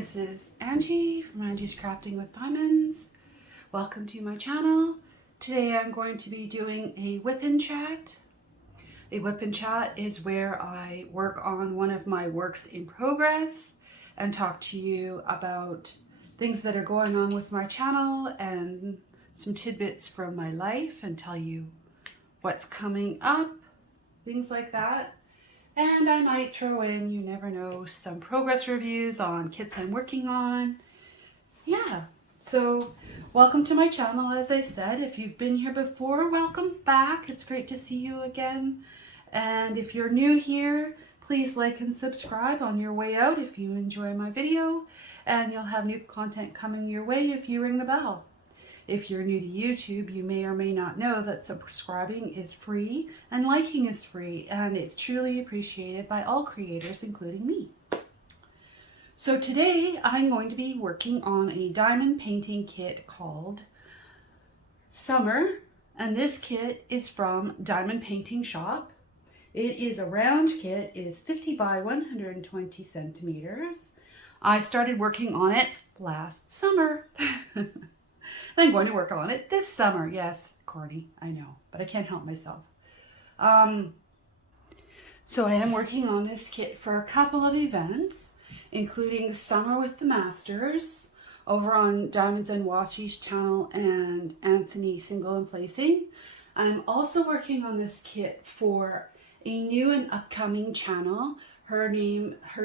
this is Angie from Angie's Crafting with Diamonds. Welcome to my channel. Today I'm going to be doing a WIP and chat. A WIP and chat is where I work on one of my works in progress and talk to you about things that are going on with my channel and some tidbits from my life and tell you what's coming up, things like that. And I might throw in, you never know, some progress reviews on kits I'm working on. Yeah, so welcome to my channel. As I said, if you've been here before, welcome back. It's great to see you again. And if you're new here, please like and subscribe on your way out if you enjoy my video. And you'll have new content coming your way if you ring the bell. If you're new to YouTube, you may or may not know that subscribing is free and liking is free, and it's truly appreciated by all creators, including me. So today I'm going to be working on a diamond painting kit called Summer, and this kit is from Diamond Painting Shop. It is a round kit. It is 50 by 120 centimeters. I started working on it last summer. I'm going to work on it this summer. Yes, corny, I know, but I can't help myself. So I am working on this kit for a couple of events, including Summer with the Masters over on Diamonds and Washi's channel and Anthony Single and Placing. I'm also working on this kit for a new and upcoming channel. Her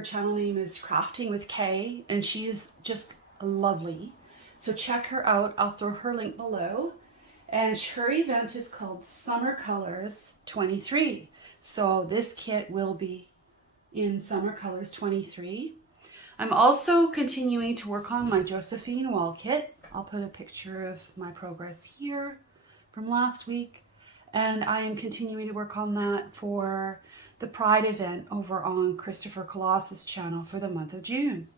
channel name is Crafting with Kay, and she is just lovely. So check her out. I'll throw her link below. And her event is called Summer Colors 23. So this kit will be in Summer Colors 23. I'm also continuing to work on my Josephine wall kit. I'll put a picture of my progress here from last week. And I am continuing to work on that for the Pride event over on Christopher Colossus' channel for the month of June.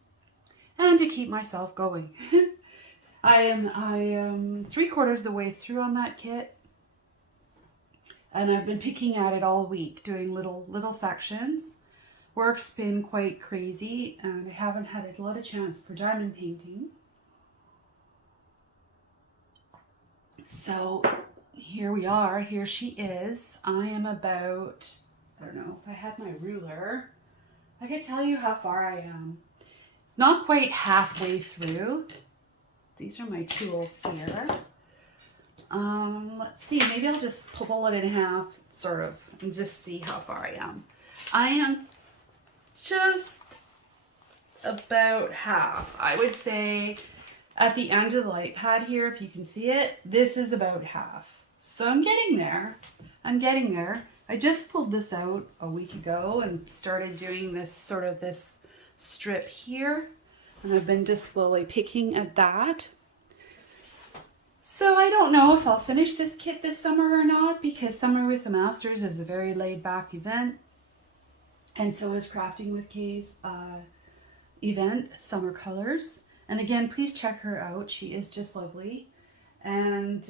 And to keep myself going. I am 3/4 of the way through on that kit, and I've been picking at it all week, doing little sections. Work's been quite crazy, and I haven't had a lot of chance for diamond painting. So here we are. Here she is. I am about, I don't know, if I had my ruler, I could tell you how far I am. It's not quite halfway through. These are my tools here. Let's see, maybe I'll just pull it in half, sort of, and just see how far I am. I am just about half. I would say at the end of the light pad here, if you can see it, this is about half. So I'm getting there. I'm getting there. I just pulled this out a week ago and started doing this this strip here. And I've been just slowly picking at that. So I don't know if I'll finish this kit this summer or not, because Summer with the Masters is a very laid back event. And so is Crafting with Kay's event, Summer Colors. And again, please check her out. She is just lovely. And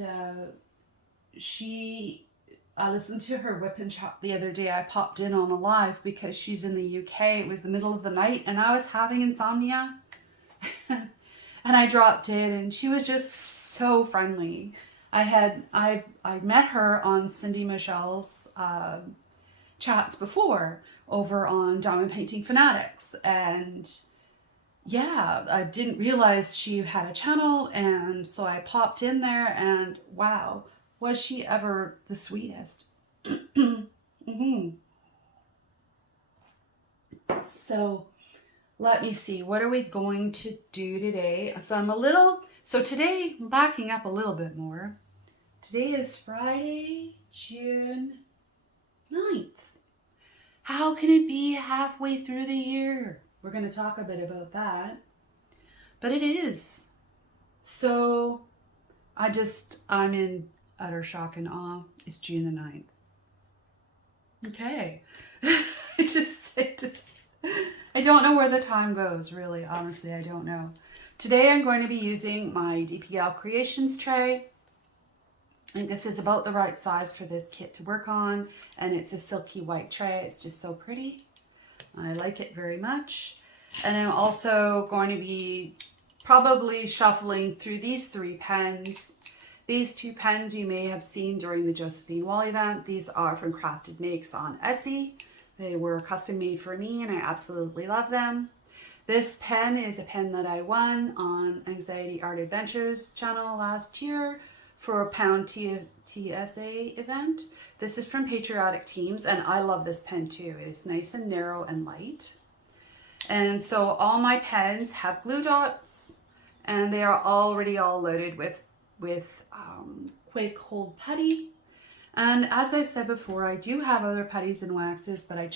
I listened to her WIP and chat the other day. I popped in on a live because she's in the UK. It was the middle of the night and I was having insomnia. And I dropped in and she was just so friendly. I met her on Cindy Michelle's chats before over on Diamond Painting Fanatics. And yeah, I didn't realize she had a channel. And so I popped in there and wow, was she ever the sweetest. So let me see, what are we going to do today? So today, I'm backing up a little bit more. Today is Friday, June 9th. How can it be halfway through the year? We're going to talk a bit about that. But it is. So I'm in utter shock and awe. It's June the 9th. Okay. I don't know where the time goes, really. Honestly, I don't know. Today I'm going to be using my DPL Creations tray. I think this is about the right size for this kit to work on. And it's a silky white tray. It's just so pretty. I like it very much. And I'm also going to be probably shuffling through these 3 pens. These 2 pens you may have seen during the Josephine Wall event. These are from Crafted Makes on Etsy. They were custom made for me and I absolutely love them. This pen is a pen that I won on Anxiety Art Adventures channel last year for a Pound TSA event. This is from Patriotic Teams and I love this pen too. It is nice and narrow and light. And so all my pens have glue dots and they are already all loaded with Quake Hold putty. And as I said before, I do have other putties and waxes, but I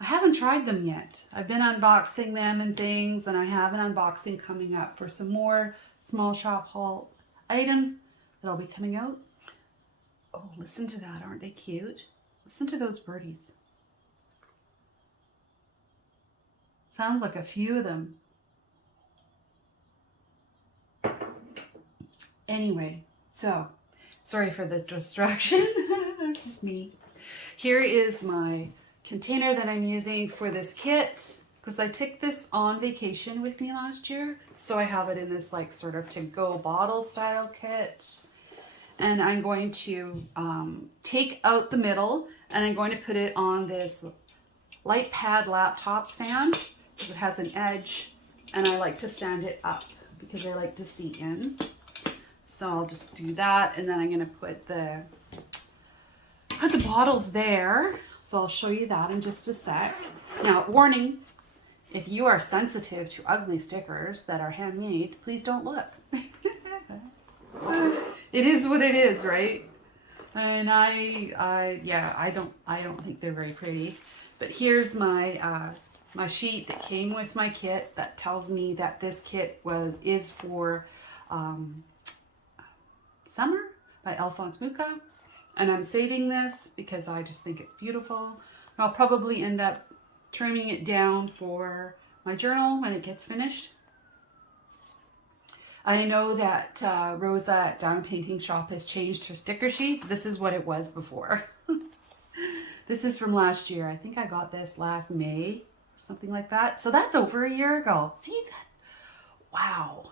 haven't tried them yet. I've been unboxing them and things, and I have an unboxing coming up for some more small shop haul items that'll be coming out. Oh, listen to that. Aren't they cute? Listen to those birdies. Sounds like a few of them. Anyway, so sorry for the distraction. That's just me. Here is my container that I'm using for this kit because I took this on vacation with me last year. So I have it in this like sort of to-go bottle style kit. And I'm going to take out the middle and I'm going to put it on this light pad laptop stand because it has an edge and I like to stand it up because I like to see in. So I'll just do that and then I'm going to put the bottles there. So I'll show you that in just a sec. Now, warning, if you are sensitive to ugly stickers that are handmade, please don't look. It is what it is, right? And I don't think they're very pretty. But here's my my sheet that came with my kit that tells me that this kit is for Summer by Alphonse Mucha. And I'm saving this because I just think it's beautiful. I'll probably end up trimming it down for my journal when it gets finished. I know that Rosa at Diamond Painting Shop has changed her sticker sheet. This is what it was before. This is from last year. I think I got this last May, something like that. So that's over a year ago. See that? Wow.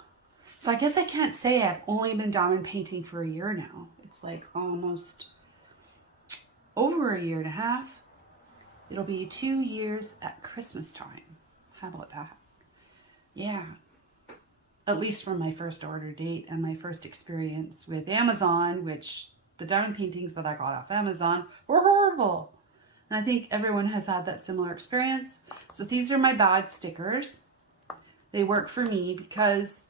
So I guess I can't say I've only been diamond painting for a year now. It's like almost over a year and a half. It'll be 2 years at Christmas time. How about that? Yeah. At least from my first order date and my first experience with Amazon, which the diamond paintings that I got off Amazon were horrible. And I think everyone has had that similar experience. So these are my bad stickers. They work for me because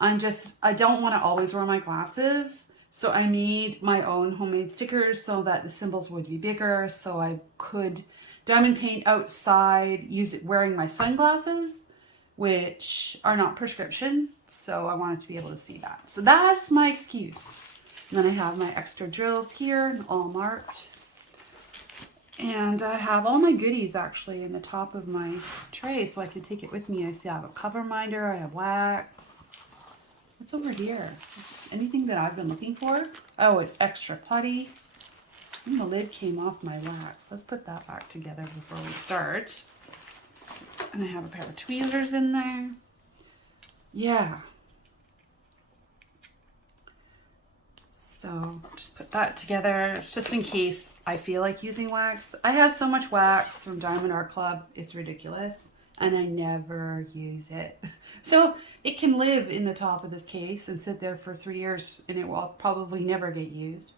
I don't want to always wear my glasses. So I made my own homemade stickers so that the symbols would be bigger. So I could diamond paint outside, use it wearing my sunglasses, which are not prescription. So I wanted to be able to see that. So that's my excuse. And then I have my extra drills here, all marked. And I have all my goodies actually in the top of my tray so I can take it with me. I see I have a cover minder, I have wax. What's over here? Is anything that I've been looking for? Oh, it's extra putty. And the lid came off my wax. Let's put that back together before we start. And I have a pair of tweezers in there. Yeah. So just put that together just in case I feel like using wax. I have so much wax from Diamond Art Club. It's ridiculous. And I never use it. So it can live in the top of this case and sit there for 3 years and it will probably never get used.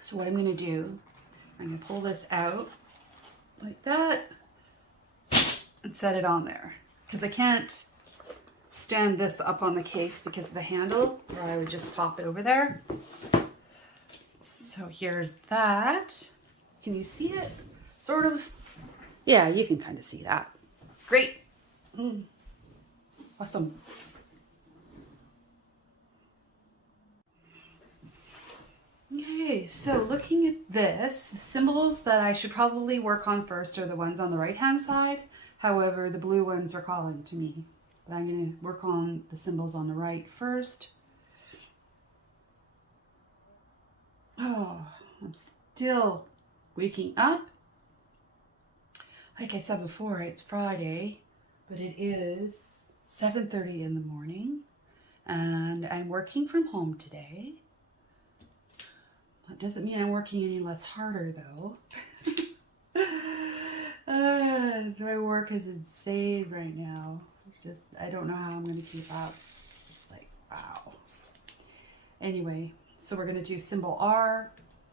So what I'm going to do, I'm going to pull this out like that and set it on there. Because I can't stand this up on the case because of the handle, or I would just pop it over there. So here's that. Can you see it? Sort of. Yeah, you can kind of see that. Great. Awesome. Okay, so looking at this, the symbols that I should probably work on first are the ones on the right hand side. However, the blue ones are calling to me. But I'm going to work on the symbols on the right first. Oh, I'm still waking up. Like I said before, it's Friday, but it is 7:30 in the morning, and I'm working from home today. That doesn't mean I'm working any less harder, though. My work is insane right now. It's just, I don't know how I'm going to keep up. It's just like, wow. Anyway, so we're going to do symbol R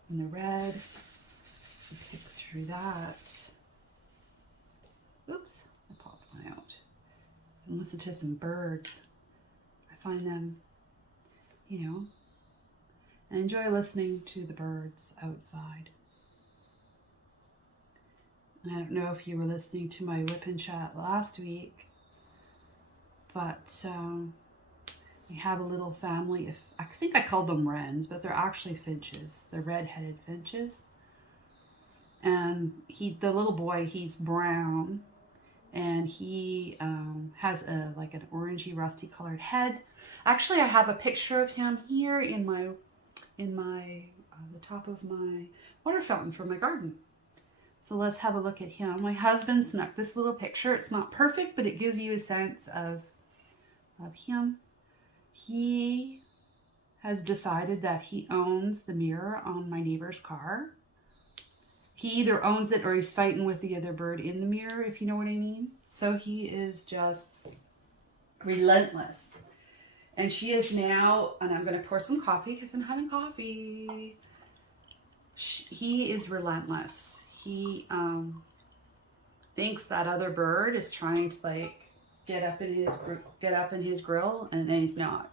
in the red. Pick through that. Oops, I popped one out. And listen to some birds. I find them, you know, I enjoy listening to the birds outside. I don't know if you were listening to my WIP and chat last week, but we have a little family. I think I called them wrens, but they're actually finches. They're red-headed finches. And the little boy, he's brown, and he has like an orangey, rusty colored head. Actually, I have a picture of him here in the top of my water fountain for my garden. So let's have a look at him. My husband snuck this little picture. It's not perfect, but it gives you a sense of him. He has decided that he owns the mirror on my neighbor's car. He either owns it or he's fighting with the other bird in the mirror, if you know what I mean. So he is just relentless. And she is now, and I'm going to pour some coffee because I'm having coffee. He is relentless. He thinks that other bird is trying to like get up in his grill, and he's not.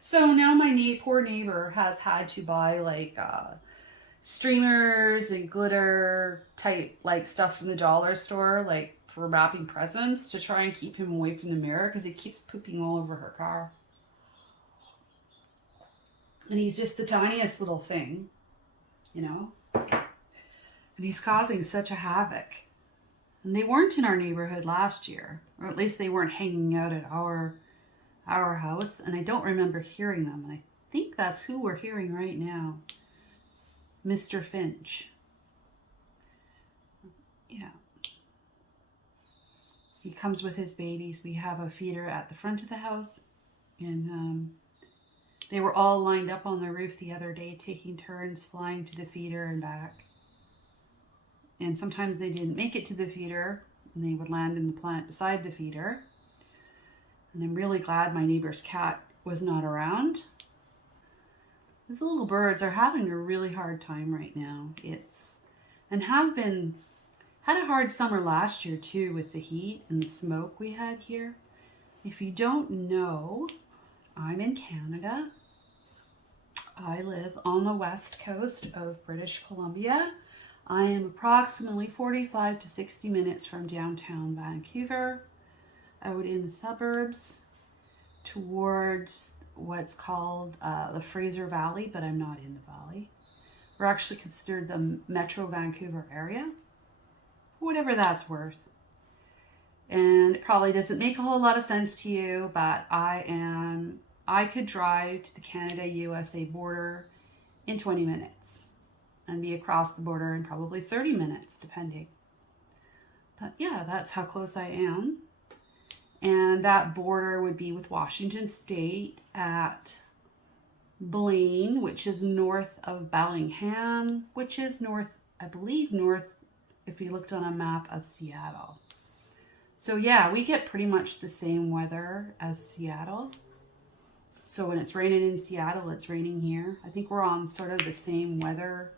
So now my poor neighbor has had to buy like streamers and glitter type like stuff from the dollar store, like for wrapping presents, to try and keep him away from the mirror because he keeps pooping all over her car. And he's just the tiniest little thing, you know. And he's causing such a havoc. And they weren't in our neighborhood last year, or at least they weren't hanging out at our house. And I don't remember hearing them. And I think that's who we're hearing right now. Mr. Finch. Yeah. He comes with his babies. We have a feeder at the front of the house. And they were all lined up on the roof the other day, taking turns flying to the feeder and back. And sometimes they didn't make it to the feeder, and they would land in the plant beside the feeder. And I'm really glad my neighbor's cat was not around. These little birds are having a really hard time right now. And had a hard summer last year too, with the heat and the smoke we had here. If you don't know, I'm in Canada. I live on the west coast of British Columbia. I am approximately 45 to 60 minutes from downtown Vancouver, out in the suburbs towards what's called the Fraser Valley, but I'm not in the valley. We're actually considered the Metro Vancouver area, whatever that's worth. And it probably doesn't make a whole lot of sense to you, but I could drive to the Canada-USA border in 20 minutes and be across the border in probably 30 minutes, depending. But yeah, that's how close I am. And that border would be with Washington State at Blaine, which is north of Bellingham, which is north, I believe north, if you looked on a map, of Seattle. So yeah, we get pretty much the same weather as Seattle. So when it's raining in Seattle, it's raining here. I think we're on sort of the same weather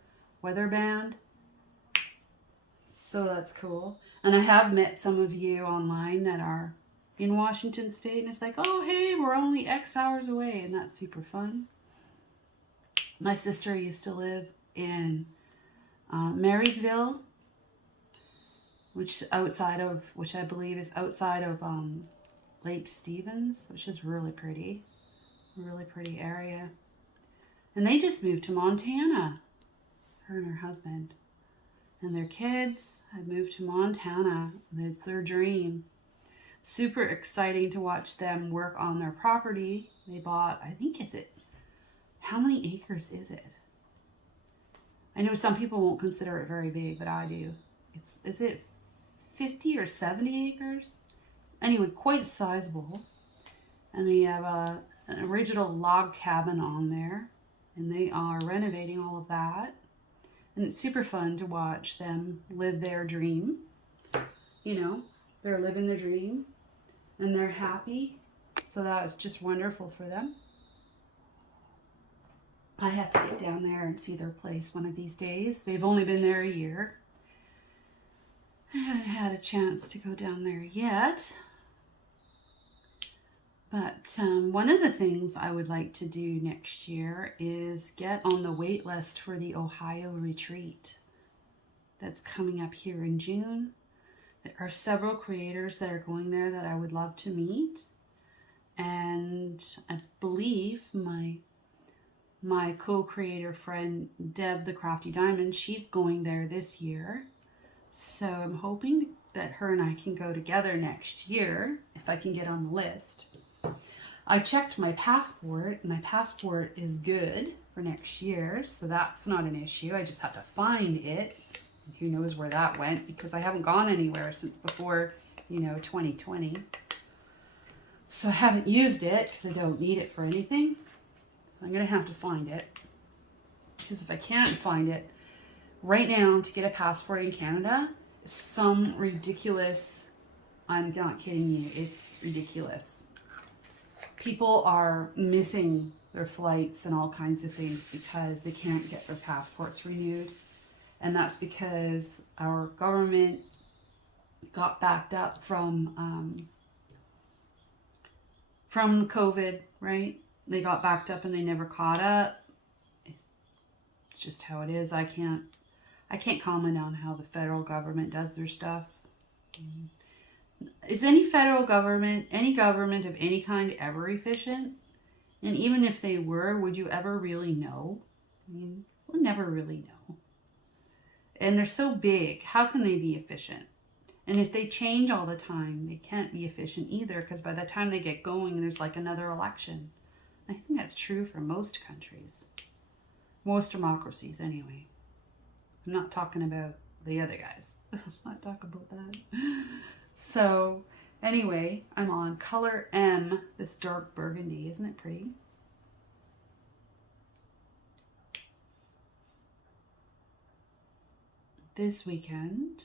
band. So that's cool. And I have met some of you online that are in Washington State, and it's like, oh, hey, we're only X hours away, and that's super fun. My sister used to live in Marysville, which I believe is outside of Lake Stevens, which is really pretty area. And they just moved to Montana, her and her husband. And their kids had moved to Montana, and it's their dream. Super exciting to watch them work on their property. They bought, how many acres is it? I know some people won't consider it very big, but I do. is it 50 or 70 acres? Anyway, quite sizable. And they have an original log cabin on there, and they are renovating all of that. And it's super fun to watch them live their dream. You know, they're living their dream and they're happy. So that was just wonderful for them. I have to get down there and see their place one of these days. They've only been there a year. I haven't had a chance to go down there yet. But one of the things I would like to do next year is get on the wait list for the Ohio retreat that's coming up here in June. There are several creators that are going there that I would love to meet. And I believe my co-creator friend Deb the Crafty Diamond, she's going there this year. So I'm hoping that her and I can go together next year if I can get on the list. I checked my passport, and my passport is good for next year, so that's not an issue. I just have to find it. Who knows where that went, because I haven't gone anywhere since before, 2020. So I haven't used it because I don't need it for anything. So I'm going to have to find it. Because if I can't find it, right now to get a passport in Canada is some ridiculous, I'm not kidding you, it's ridiculous. People are missing their flights and all kinds of things because they can't get their passports renewed. And that's because our government got backed up from COVID, right? They got backed up and they never caught up. It's just how it is. I can't comment on how the federal government does their stuff. Is any federal government, any government of any kind ever efficient? And even if they were, would you ever really know? I mean, we'll never really know. And they're so big, how can they be efficient? And if they change all the time, they can't be efficient either, because by the time they get going, there's like another election. I think that's true for most countries. Most democracies, anyway. I'm not talking about the other guys. Let's not talk about that. So, anyway, I'm on color M, this dark burgundy. Isn't it pretty? This weekend,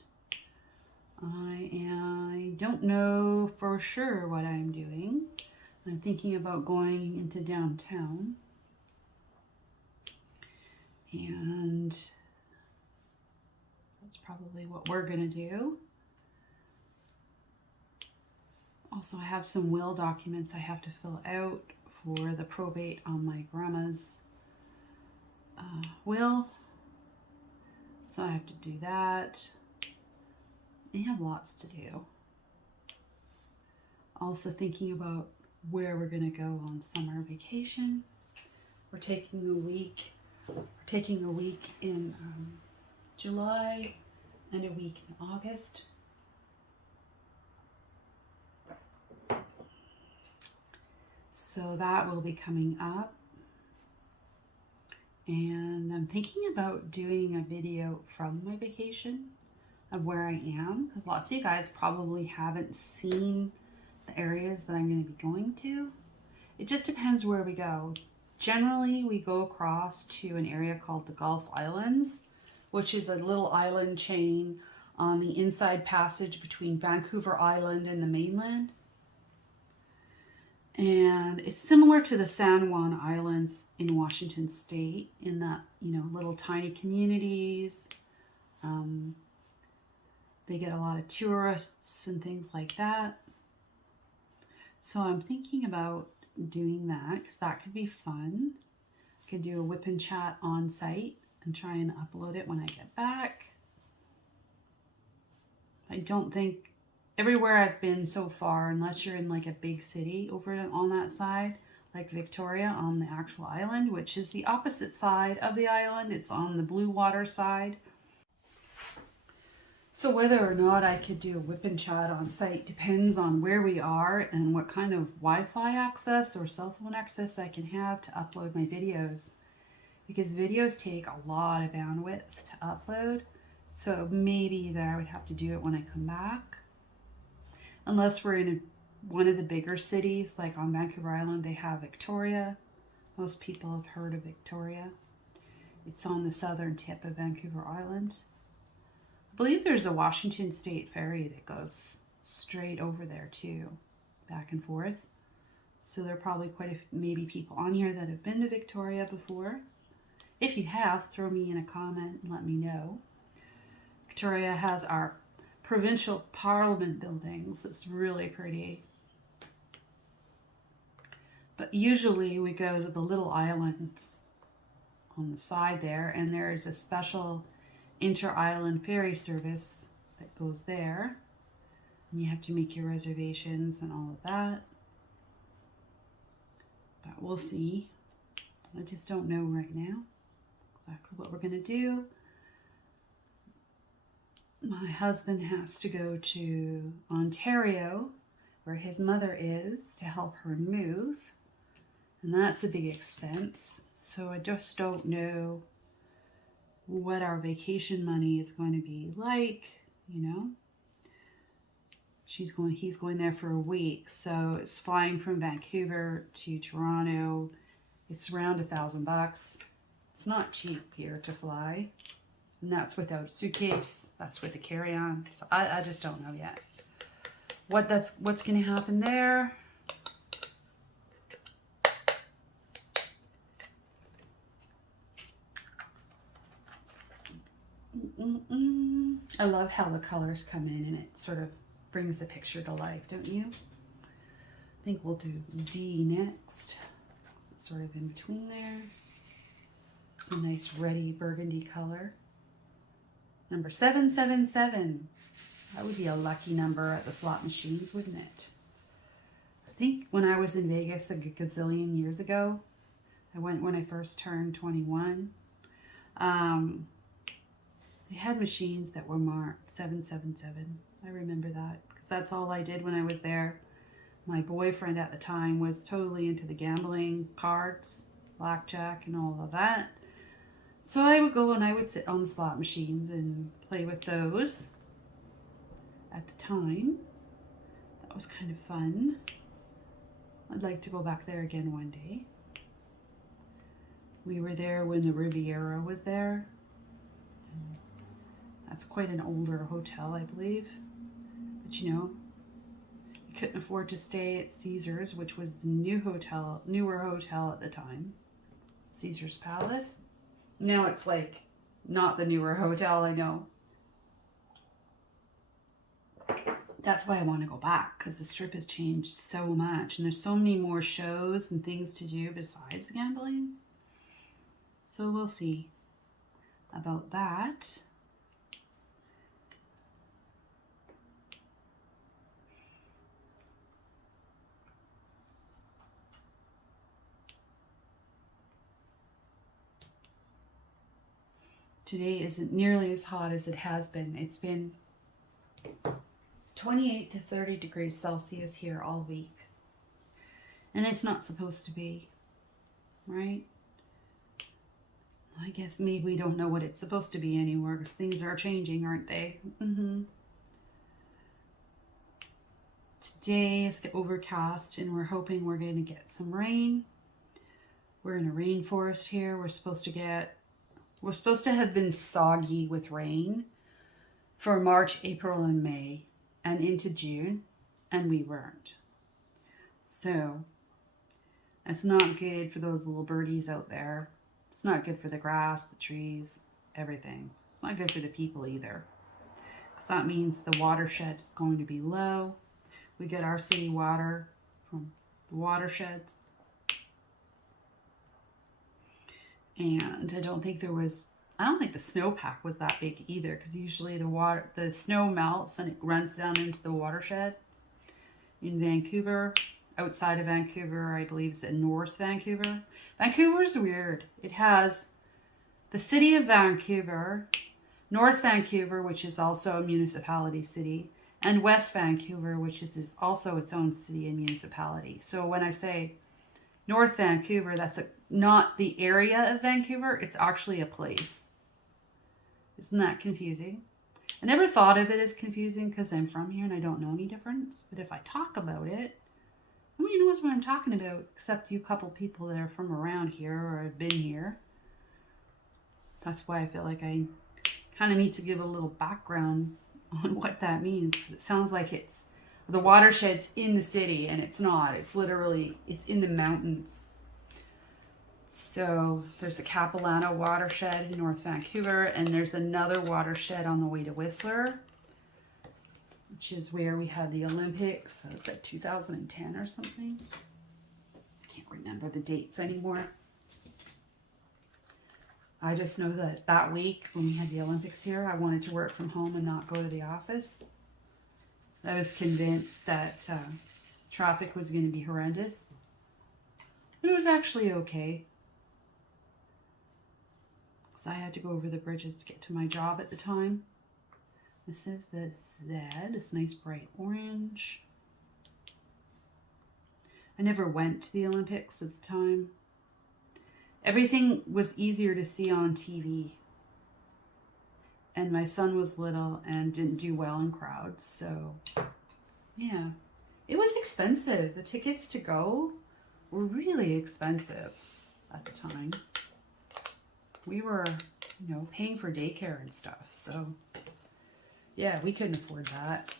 I don't know for sure what I'm doing. I'm thinking about going into downtown. And that's probably what we're going to do. Also, I have some will documents I have to fill out for the probate on my grandma's will. So I have to do that. I have lots to do. Also thinking about where we're going to go on summer vacation. We're taking a week. We're taking a week in July and a week in August. So that will be coming up. And I'm thinking about doing a video from my vacation of where I am, because lots of you guys probably haven't seen the areas that I'm going to be going to. It just depends where we go. Generally, we go across to an area called the Gulf Islands, which is a little island chain on the inside passage between Vancouver Island and the mainland. And it's similar to the San Juan Islands in Washington State, in that, little tiny communities. They get a lot of tourists and things like that. So I'm thinking about doing that, because that could be fun. I could do a WIP and chat on site and try and upload it when I get back. I don't think everywhere I've been so far, unless you're in like a big city over on that side, like Victoria on the actual island, which is the opposite side of the island. It's on the blue water side. So whether or not I could do a WIP and chat on site depends on where we are and what kind of Wi-Fi access or cell phone access I can have to upload my videos. Because videos take a lot of bandwidth to upload, So maybe that I would have to do it when I come back. Unless we're in one of the bigger cities, like on Vancouver Island, they have Victoria. Most people have heard of Victoria. It's on the southern tip of Vancouver Island. I believe there's a Washington State ferry that goes straight over there too, back and forth. So there are probably maybe people on here that have been to Victoria before. If you have, throw me in a comment and let me know. Victoria has our provincial parliament buildings. It's really pretty. But usually we go to the little islands on the side there, and there's a special inter-island ferry service that goes there. And you have to make your reservations and all of that. But we'll see. I just don't know right now exactly what we're going to do. My husband has to go to Ontario, where his mother is, to help her move. And that's a big expense. So I just don't know what our vacation money is going to be like, you know. He's going there for a week. So it's flying from Vancouver to Toronto. It's around $1,000. It's not cheap here to fly. And that's without a suitcase. That's with a carry-on. So I just don't know yet what's going to happen there. I love how the colors come in and it sort of brings the picture to life, don't you? I think we'll do D next. It's sort of in between there. It's a nice reddy burgundy color. Number 777. That would be a lucky number at the slot machines, wouldn't it? I think when I was in Vegas a gazillion years ago, I went when I first turned 21. They had machines that were marked 777. I remember that because that's all I did when I was there. My boyfriend at the time was totally into the gambling, cards, blackjack, and all of that. So I would go and I would sit on the slot machines and play with those at the time. That was kind of fun. I'd like to go back there again one day. We were there when the Riviera was there. That's quite an older hotel, I believe. But you know, you couldn't afford to stay at Caesars, which was the newer hotel at the time. Caesars Palace. Now it's like not the newer hotel, I know. That's why I want to go back, because the strip has changed so much and there's so many more shows and things to do besides gambling. So we'll see about that. Today isn't nearly as hot as it has been. It's been 28 to 30 degrees Celsius here all week. And it's not supposed to be, right? I guess maybe we don't know what it's supposed to be anymore because things are changing, aren't they? Today is overcast and we're hoping we're going to get some rain. We're in a rainforest here. We're supposed to have been soggy with rain for March, April, and May and into June, and we weren't. So it's not good for those little birdies out there. It's not good for the grass, the trees, everything. It's not good for the people either, because that means the watershed is going to be low. We get our city water from the watersheds. And I don't think the snowpack was that big either, because usually the snow melts and it runs down into the watershed in Vancouver. Outside of Vancouver, I believe it's in North Vancouver. Vancouver's weird. It has the city of Vancouver, North Vancouver, which is also a municipality city, and West Vancouver, which is also its own city and municipality. So when I say North Vancouver, that's not the area of Vancouver, it's actually a place. Isn't that confusing? I never thought of it as confusing because I'm from here and I don't know any difference. But if I talk about it, nobody knows what I'm talking about except you couple people that are from around here or have been here. That's why I feel like I kind of need to give a little background on what that means, because it sounds like it's the watershed's in the city, and it's not. It's literally, it's in the mountains. So there's the Capilano watershed in North Vancouver, and there's another watershed on the way to Whistler, which is where we had the Olympics. So it's like 2010 or something. I can't remember the dates anymore. I just know that that week when we had the Olympics here, I wanted to work from home and not go to the office. I was convinced that traffic was going to be horrendous. But it was actually okay. Because I had to go over the bridges to get to my job at the time. This is the Z. It's nice bright orange. I never went to the Olympics at the time. Everything was easier to see on TV. And my son was little and didn't do well in crowds. So, yeah. It was expensive. The tickets to go were really expensive at the time. We were, paying for daycare and stuff. So, yeah, we couldn't afford that.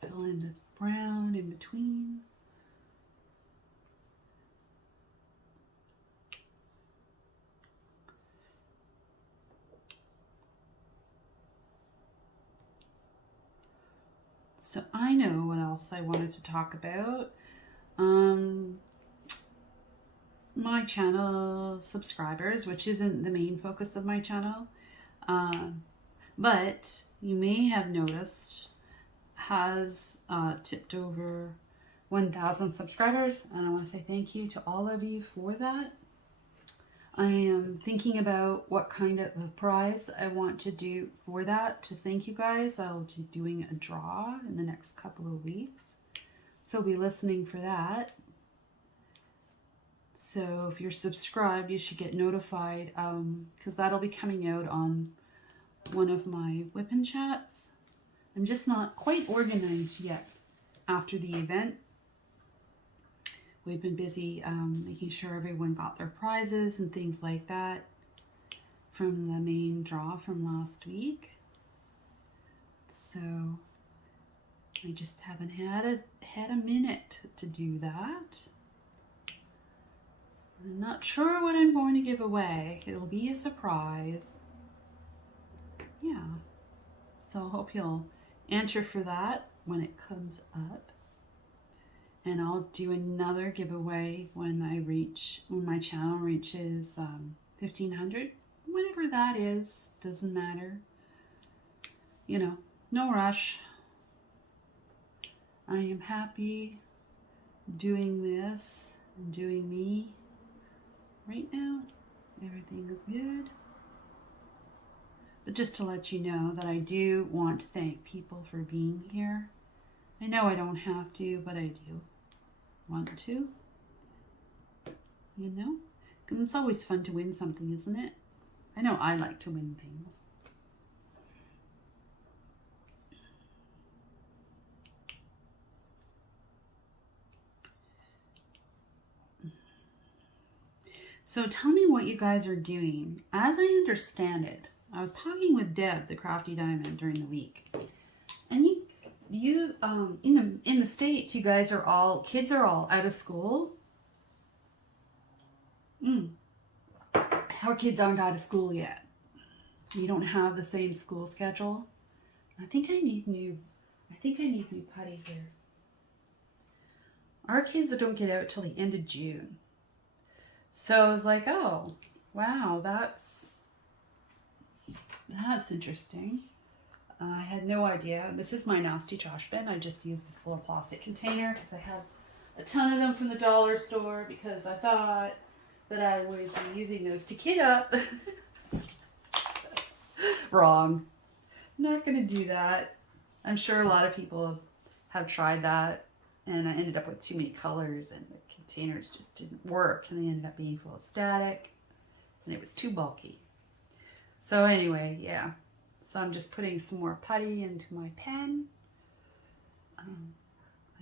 Fill in this brown in between. So I know what else I wanted to talk about. My channel subscribers, which isn't the main focus of my channel, but you may have noticed has tipped over 1,000 subscribers, and I want to say thank you to all of you for that. I am thinking about what kind of a prize I want to do for that to thank you guys. I'll be doing a draw in the next couple of weeks, so be listening for that. So if you're subscribed, you should get notified, because that'll be coming out on one of my wipnchats. I'm just not quite organized yet after the event. We've been busy making sure everyone got their prizes and things like that from the main draw from last week. So I just haven't had a minute to do that. I'm not sure what I'm going to give away. It'll be a surprise. Yeah. So I hope you'll enter for that when it comes up, and I'll do another giveaway when my channel reaches 1,500, whenever that is. Doesn't matter, no rush. I am happy doing this and doing me right now. Everything is good. But just to let you know that I do want to thank people for being here. I know I don't have to, but I do want to. Because it's always fun to win something, isn't it? I know I like to win things. So tell me what you guys are doing. As I understand it, I was talking with Deb, the Crafty Diamond, during the week, and you in the States, you guys kids are all out of school. Our kids aren't out of school yet. We don't have the same school schedule. I think I need new putty here. Our kids don't get out till the end of June. So I was like, oh, wow, that's interesting. I had no idea. This is my nasty trash bin. I just used this little plastic container because I have a ton of them from the dollar store, because I thought that I would be using those to kit up. Wrong. I'm not going to do that. I'm sure a lot of people have tried that, and I ended up with too many colors and the containers just didn't work, and they ended up being full of static and it was too bulky. So anyway, yeah. So I'm just putting some more putty into my pen. I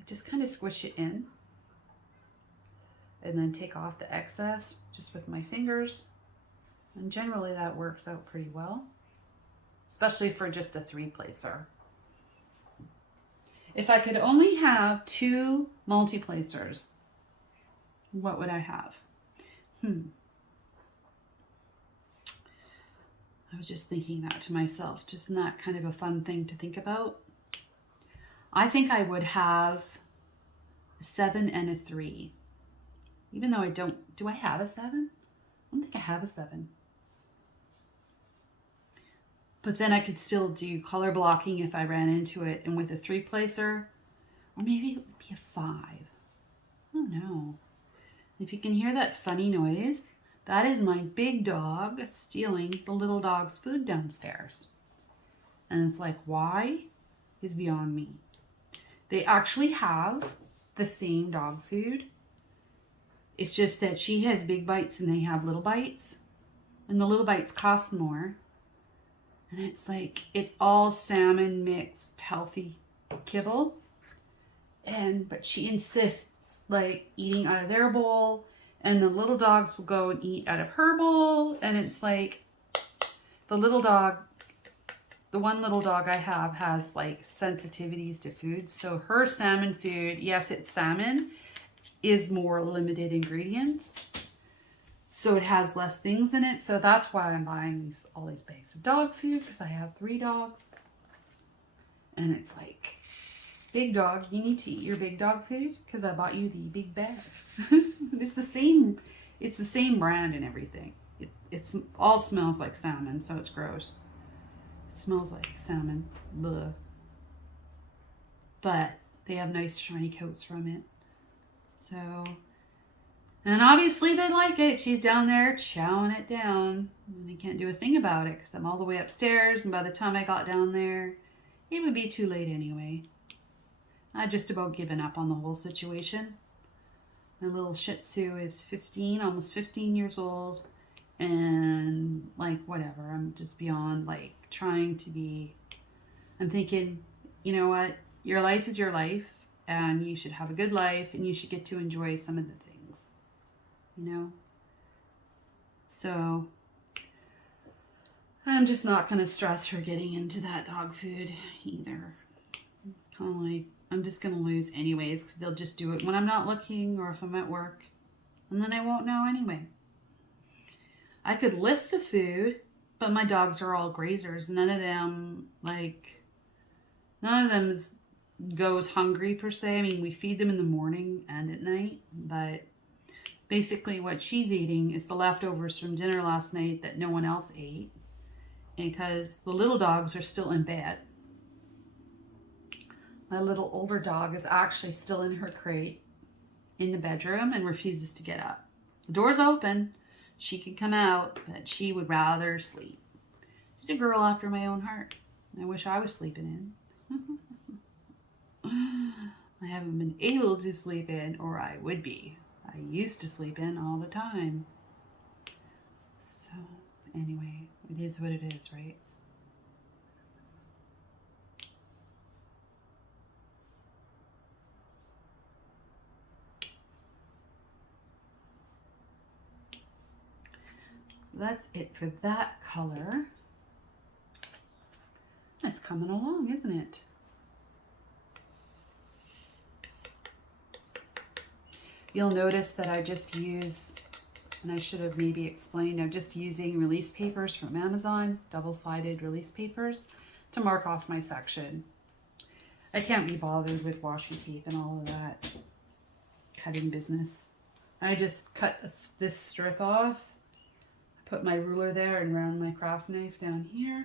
just kind of squish it in and then take off the excess just with my fingers. And generally that works out pretty well, especially for just a 3-placer. If I could only have 2 multi-placers, what would I have? I was just thinking that to myself. Just not kind of a fun thing to think about. I think I would have a 7 and a 3. Even though I don't, do I have a 7? I don't think I have a 7. But then I could still do color blocking if I ran into it. And with a 3-placer, or maybe it would be a 5. I don't know. If you can hear that funny noise, that is my big dog stealing the little dog's food downstairs. And it's like, why is beyond me. They actually have the same dog food. It's just that she has big bites and they have little bites. And the little bites cost more. And it's like, it's all salmon mixed healthy kibble. But she insists like eating out of their bowl. And the little dogs will go and eat out of her bowl. And it's like, the one little dog I have has like sensitivities to food. So her salmon food, yes, it's salmon, is more limited ingredients. So it has less things in it. So that's why I'm buying all these bags of dog food, because I have 3 dogs. And it's like, big dog, you need to eat your big dog food because I bought you the big bag. It's the same brand and everything. It's all smells like salmon, so it's gross. It smells like salmon. Bleh. But they have nice shiny coats from it. So, and obviously they like it. She's down there chowing it down. And I can't do a thing about it because I'm all the way upstairs, and by the time I got down there, it would be too late anyway. I've just about given up on the whole situation. My little Shih Tzu is 15, almost 15 years old. And like, whatever, I'm just beyond like trying to be, I'm thinking, you know what? Your life is your life and you should have a good life and you should get to enjoy some of the things, you know? So I'm just not going to stress her getting into that dog food either. It's kind of like, I'm just going to lose anyways because they'll just do it when I'm not looking or if I'm at work. And then I won't know anyway. I could lift the food, but my dogs are all grazers. None of them goes hungry per se. I mean, we feed them in the morning and at night. But basically what she's eating is the leftovers from dinner last night that no one else ate. Because the little dogs are still in bed. My little older dog is actually still in her crate in the bedroom and refuses to get up. The door's open. She can come out, but she would rather sleep. She's a girl after my own heart. I wish I was sleeping in. I haven't been able to sleep in, or I would be. I used to sleep in all the time. So, anyway, it is what it is, right? That's it for that color. It's coming along, isn't it? You'll notice that I just use, and I should have maybe explained, I'm just using release papers from Amazon, double-sided release papers, to mark off my section. I can't be bothered with washi tape and all of that cutting business. I just cut this strip off. Put my ruler there and ran my craft knife down here.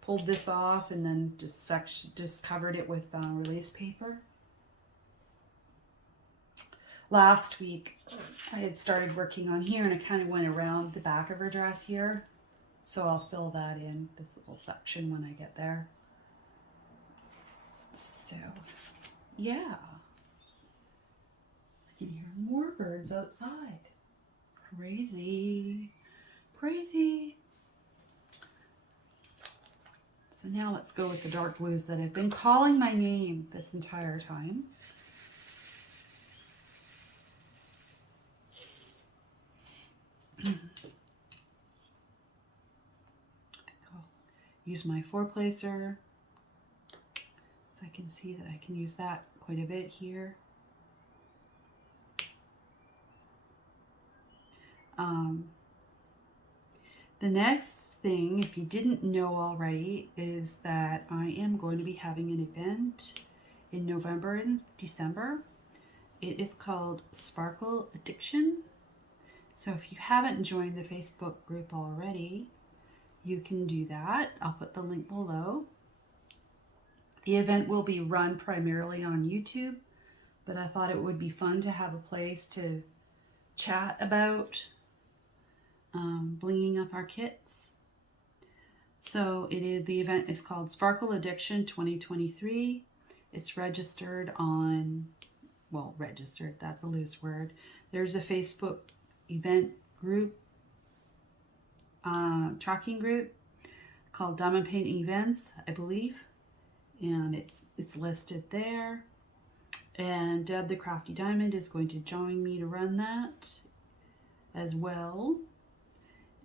Pulled this off and then just covered it with release paper. Last week I had started working on here and I kind of went around the back of her dress here. So I'll fill that in, this little section when I get there. So, yeah. I can hear more birds outside. Crazy. Crazy. So now let's go with the dark blues that have been calling my name this entire time. I'll use my 4-placer so I can see that I can use that quite a bit here. The next thing, if you didn't know already, is that I am going to be having an event in November and December. It is called Sparkle Addiction. So if you haven't joined the Facebook group already, you can do that. I'll put the link below. The event will be run primarily on YouTube, but I thought it would be fun to have a place to chat about blinging up our kits. So the event is called Sparkle Addiction 2023. It's registered on, well, registered, that's a loose word. There's a Facebook event group, tracking group called Diamond Painting Events, I believe. And it's listed there. And Deb the Crafty Diamond is going to join me to run that as well.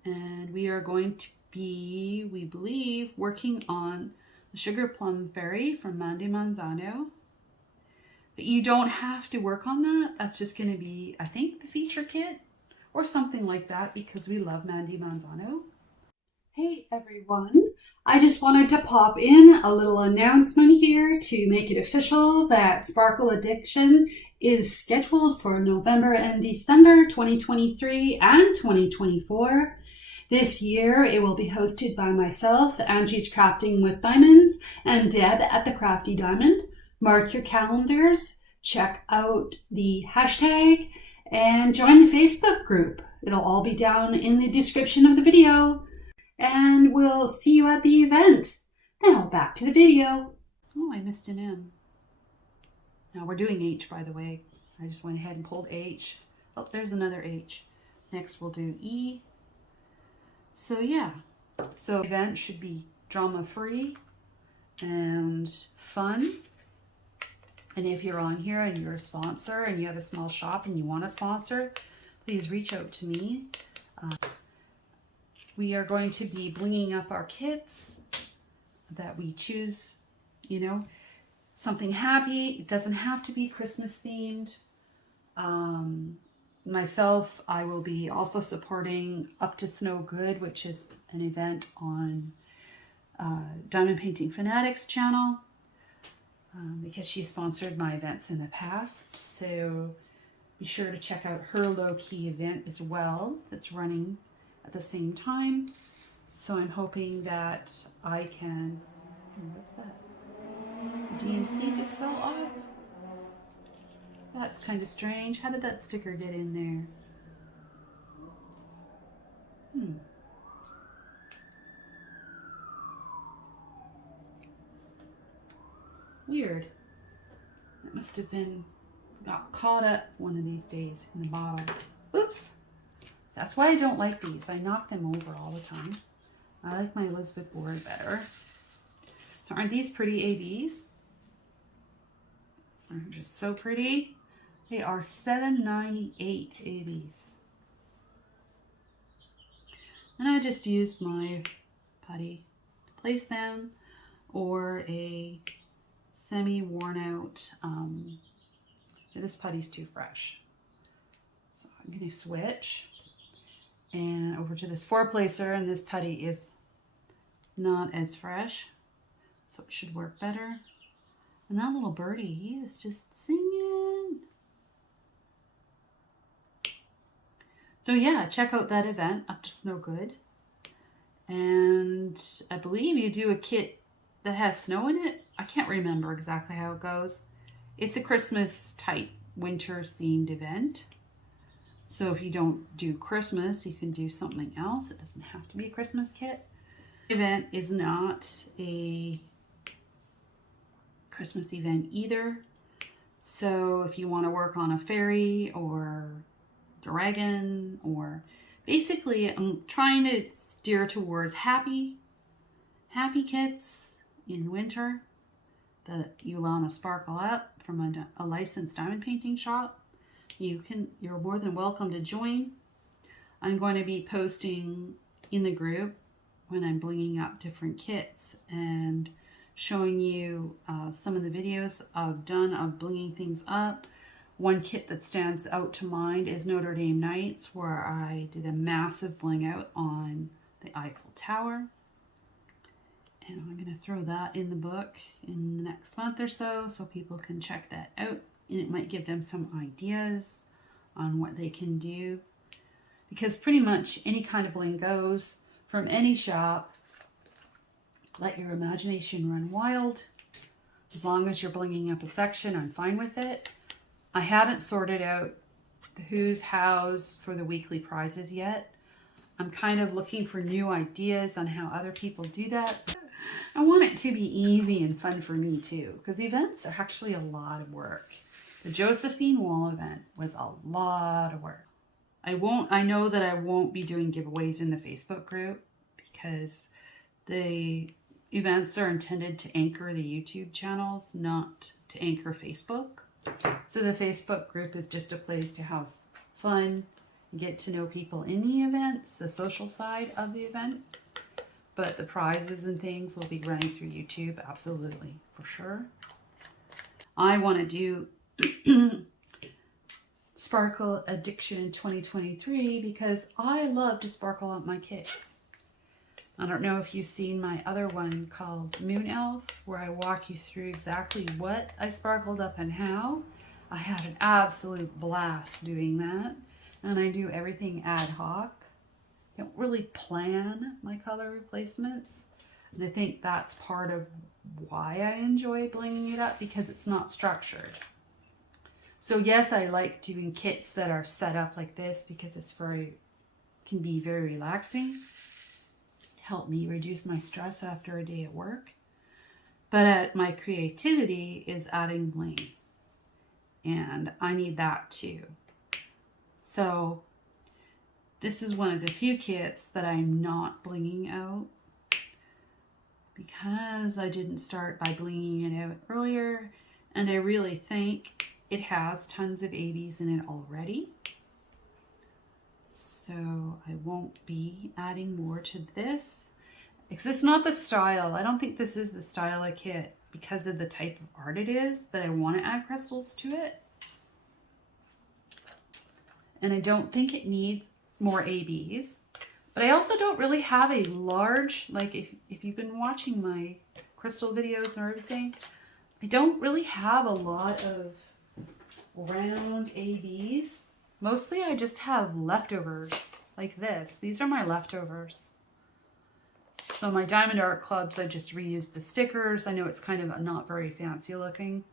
And we are going to be, we believe, working on the Sugar Plum Fairy from Mandy Manzano. But you don't have to work on that. That's just going to be, I think, the feature kit or something like that, because we love Mandy Manzano. Hey everyone, I just wanted to pop in a little announcement here to make it official that Sparkle Addiction is scheduled for November and December 2023 and 2024. This year it will be hosted by myself, Angie's Crafting with Diamonds, and Deb at the Crafty Diamond. Mark your calendars, check out the hashtag, and join the Facebook group. It'll all be down in the description of the video. And we'll see you at the event. Now back to the video. Oh, I missed an M. Now we're doing H, by the way. I just went ahead and pulled H. Oh, there's another H. Next we'll do E. So yeah, so the event should be drama-free and fun. And if you're on here and you're a sponsor and you have a small shop and you want a sponsor, please reach out to me. We are going to be blinging up our kits that we choose, you know, something happy. It doesn't have to be Christmas themed. Myself, I will be also supporting Up to Snow Good, which is an event on Diamond Painting Fanatics channel, because she sponsored my events in the past. So be sure to check out her low-key event as well that's running at the same time. So I'm hoping that I can, what's that? The DMC just fell off. That's kind of strange. How did that sticker get in there? Weird. It must have got caught up one of these days in the bottom. Oops. That's why I don't like these. I knock them over all the time. I like my Elizabeth board better. So aren't these pretty ABs? They're just so pretty. They are $7.98 ABs. And I just used my putty to place them, or a semi-worn out, this putty's too fresh. So I'm going to switch and over to this 4-placer, and this putty is not as fresh, so it should work better. And that little birdie, he is just singing. So yeah, check out that event, Up to Snow Good. And I believe you do a kit that has snow in it. I can't remember exactly how it goes. It's a Christmas type winter themed event. So if you don't do Christmas, you can do something else. It doesn't have to be a Christmas kit. The event is not a Christmas event either. So if you want to work on a fairy or dragon, or basically I'm trying to steer towards happy kits in winter that you want to sparkle up from a licensed diamond painting shop. You're more than welcome to join. I'm going to be posting in the group when I'm blinging up different kits and showing you some of the videos I've done of blinging things up. One kit that stands out to mind is Notre Dame Nights, where I did a massive bling out on the Eiffel Tower. And I'm going to throw that in the book in the next month or so people can check that out. And it might give them some ideas on what they can do. Because pretty much any kind of bling goes from any shop. Let your imagination run wild. As long as you're blinging up a section, I'm fine with it. I haven't sorted out the who's, hows for the weekly prizes yet. I'm kind of looking for new ideas on how other people do that. I want it to be easy and fun for me too, because events are actually a lot of work. The Josephine Wall event was a lot of work. I know that I won't be doing giveaways in the Facebook group because the events are intended to anchor the YouTube channels, not to anchor Facebook. So the Facebook group is just a place to have fun, get to know people in the events, the social side of the event. But the prizes and things will be running through YouTube, absolutely, for sure. I want to do Sparkle Addiction in 2023 because I love to sparkle up my kits. I don't know if you've seen my other one called Moon Elf, where I walk you through exactly what I sparkled up and how. I had an absolute blast doing that, and I do everything ad hoc. I don't really plan my color replacements, and I think that's part of why I enjoy blinging it up, because it's not structured. So yes, I like doing kits that are set up like this because can be very relaxing. Help me reduce my stress after a day at work. But my creativity is adding bling. And I need that too. So this is one of the few kits that I'm not blinging out because I didn't start by blinging it out earlier. And I really think it has tons of ABs in it already. So I won't be adding more to this. Because it's not the style. I don't think this is the style of kit because of the type of art it is that I want to add crystals to it. And I don't think it needs more ABs. But I also don't really have a large, like if you've been watching my crystal videos and everything, I don't really have a lot of round ABs. Mostly I just have leftovers like this. These are my leftovers. So my Diamond Art Clubs, I just reused the stickers. I know it's kind of not very fancy looking.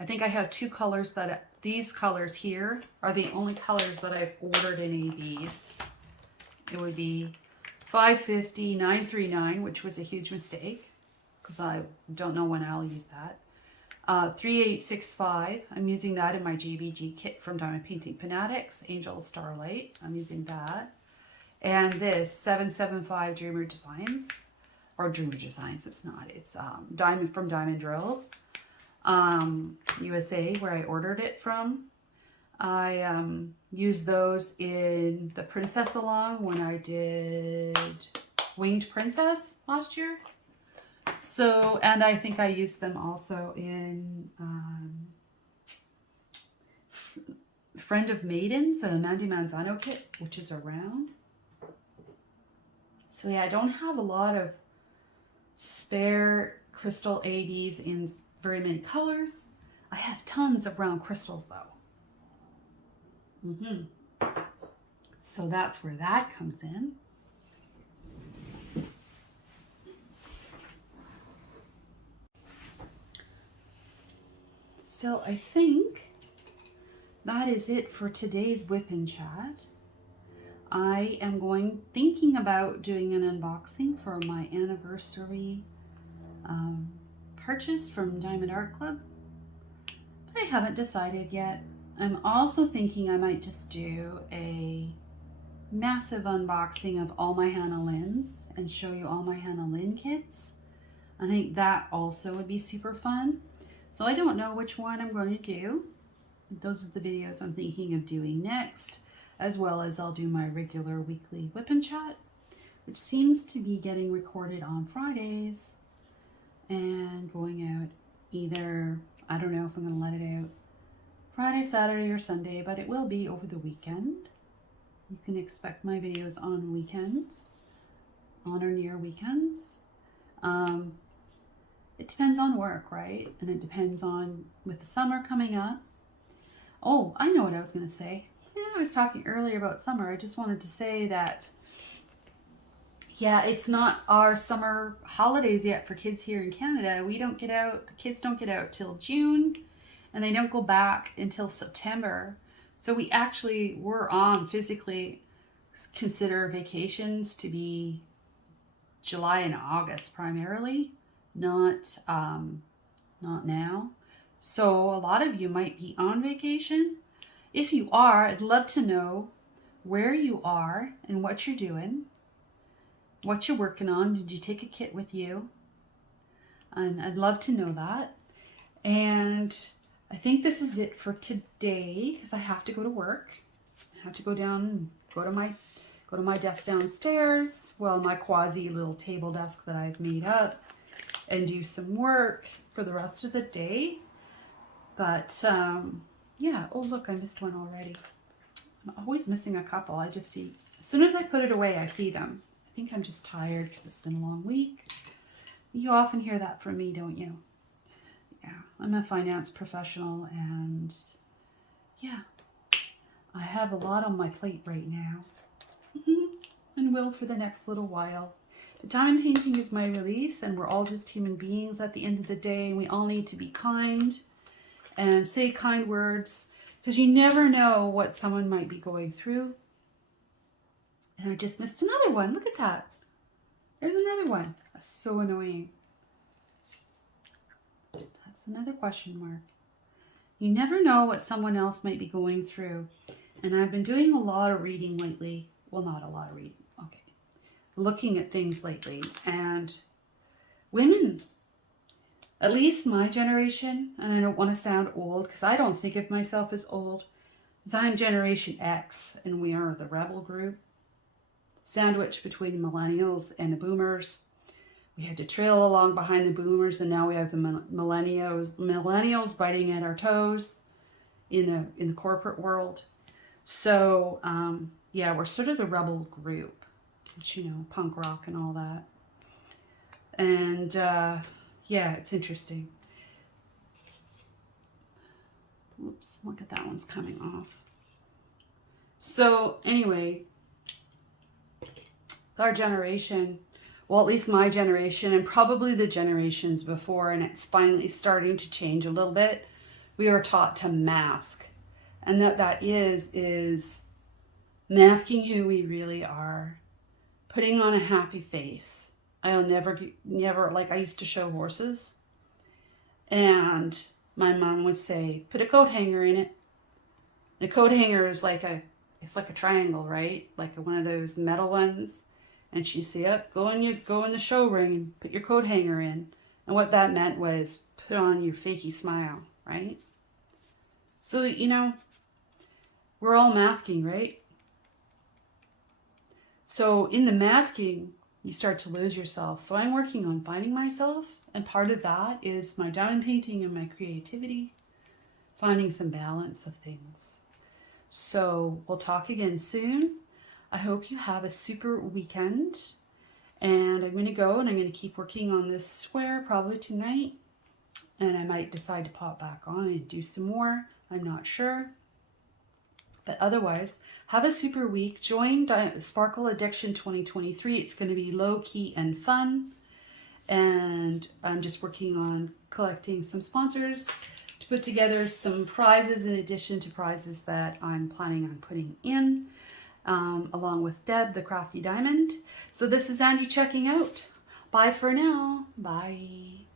I think I have two colors that, these colors here are the only colors that I've ordered in ABs. It would be 550, 939, which was a huge mistake because I don't know when I'll use that. 3865, I'm using that in my JBG kit from Diamond Painting Fanatics, Angel Starlight, I'm using that. And this 775 Dreamer Designs, or Dreamer Designs, it's not, it's Diamond from Diamond Drills, USA, where I ordered it from. I used those in the Princess Along when I did Winged Princess last year. So, and I think I used them also in Friend of Maidens, a Mandy Manzano kit, which is around. So yeah, I don't have a lot of spare crystal ABs in very many colors. I have tons of round crystals though. So that's where that comes in. So I think that is it for today's WIP and Chat. I am thinking about doing an unboxing for my anniversary purchase from Diamond Art Club. But I haven't decided yet. I'm also thinking I might just do a massive unboxing of all my Hannah Lynns and show you all my Hannah Lynn kits. I think that also would be super fun. So I don't know which one I'm going to do. Those are the videos I'm thinking of doing next, as well as I'll do my regular weekly WIP and chat, which seems to be getting recorded on Fridays and going out either, I don't know if I'm going to let it out Friday, Saturday, or Sunday, but it will be over the weekend. You can expect my videos on weekends, on or near weekends. It depends on work, right? And it depends on, with the summer coming up. Oh, I know what I was going to say. Yeah, I was talking earlier about summer. I just wanted to say that, yeah, it's not our summer holidays yet for kids here in Canada. We don't get out, the kids don't get out till June, and they don't go back until September. So we actually were on physically consider vacations to be July and August primarily, not now. So a lot of you might be on vacation. If you are, I'd love to know where you are and what you're doing, what you're working on. Did you take a kit with you? And I'd love to know that. And I think this is it for today because I have to go to work. I have to go down and go to my desk downstairs, well, my quasi little table desk that I've made up, and do some work for the rest of the day. But yeah, oh look, I missed one already. I'm always missing a couple. I just see, as soon as I put it away, I see them. I think I'm just tired because it's been a long week. You often hear that from me, don't you? Yeah, I'm a finance professional, and yeah, I have a lot on my plate right now. And will for the next little while. The diamond painting is my release, and we're all just human beings at the end of the day. We all need to be kind and say kind words, because you never know what someone might be going through. And I just missed another one. Look at that. There's another one. That's so annoying. That's another question mark. You never know what someone else might be going through. And I've been doing a lot of reading lately. Well, not a lot of reading. Okay. Looking at things lately. And women, at least my generation, and I don't want to sound old because I don't think of myself as old, because I'm Generation X and we are the rebel group. Sandwiched between the millennials and the boomers. We had to trail along behind the boomers, and now we have the millennials biting at our toes in the corporate world. So yeah, we're sort of the rebel group, which, you know, punk rock and all that. And yeah, it's interesting. Oops, look at that one's coming off. So anyway, our generation, well, at least my generation and probably the generations before, and it's finally starting to change a little bit, we are taught to mask. And that is masking who we really are, putting on a happy face. I'll never, like, I used to show horses, and my mom would say, put a coat hanger in it. And a coat hanger is it's like a triangle, right? Like one of those metal ones. And she'd say, yep, go in the show ring and put your coat hanger in. And what that meant was put on your fakey smile, right? So, you know, we're all masking, right? So in the masking, you start to lose yourself. So I'm working on finding myself. And part of that is my diamond painting and my creativity, finding some balance of things. So we'll talk again soon. I hope you have a super weekend, and I'm going to go and I'm going to keep working on this square probably tonight, and I might decide to pop back on and do some more. I'm not sure, but otherwise, have a super week. Join Sparkle Addiction 2023. It's going to be low key and fun, and I'm just working on collecting some sponsors to put together some prizes in addition to prizes that I'm planning on putting in. Along with Deb, the Crafty Diamond. So this is Angie checking out. Bye for now. Bye.